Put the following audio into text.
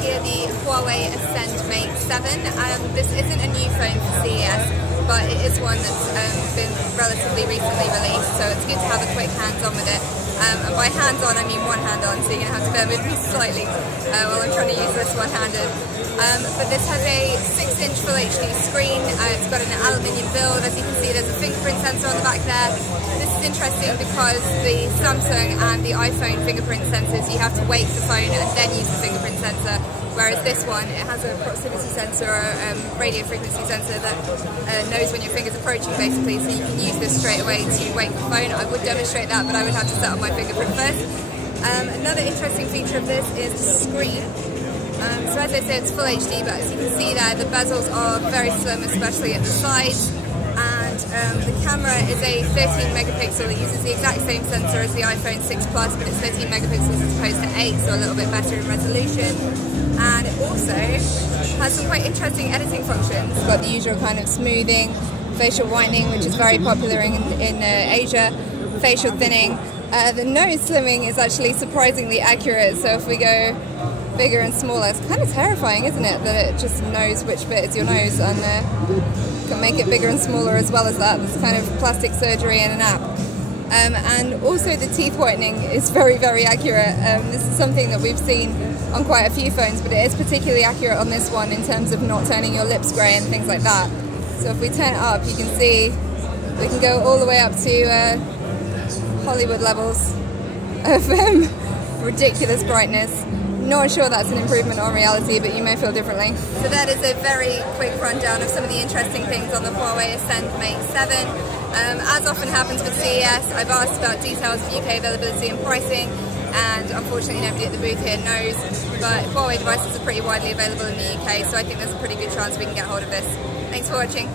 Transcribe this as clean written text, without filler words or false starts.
here the Huawei Ascend Mate 7. This isn't a new phone for CES, but it is one that's been relatively recently released, so it's good to have a quick hands-on with it. And by hands-on, I mean one hand on, so you're going to have to bear with me slightly while I'm trying to use this one-handed. But this has a 6-inch Full HD screen. It's got an aluminium build. As you can see, there's a fingerprint sensor on the back there. This is interesting because the Samsung and the iPhone fingerprint sensors, you have to wake the phone and then use the fingerprint sensor, whereas this one, it has a proximity sensor, or radio frequency sensor that knows when your finger's approaching, basically, so you can use this straight away to wake the phone. I would demonstrate that, but I would have to set up my fingerprint first. Another interesting feature of this is the screen. So as I said, it's Full HD, but as you can see there, the bezels are very slim, especially at the sides. And the camera is a 13 megapixel. It uses the exact same sensor as the iPhone 6 Plus, but it's 13 megapixels as opposed to 8, so a little bit better in resolution. And it also has some quite interesting editing functions. It's got the usual kind of smoothing, facial whitening, which is very popular in Asia, facial thinning. The nose slimming is actually surprisingly accurate, so if we go bigger and smaller, it's kind of terrifying, isn't it, that it just knows which bit is your nose and can make it bigger and smaller as well as that. It's kind of plastic surgery in an app. And also the teeth whitening is very, very accurate. This is something that we've seen on quite a few phones, but it is particularly accurate on this one in terms of not turning your lips grey and things like that. So if we turn it up, you can see we can go all the way up to Hollywood levels of ridiculous brightness. Not sure that's an improvement on reality, but you may feel differently. So that is a very quick rundown of some of the interesting things on the Huawei Ascend Mate 7. As often happens with CES, I've asked about details of UK availability and pricing, and unfortunately nobody at the booth here knows, but Huawei devices are pretty widely available in the UK, so I think there's a pretty good chance we can get hold of this. Thanks for watching.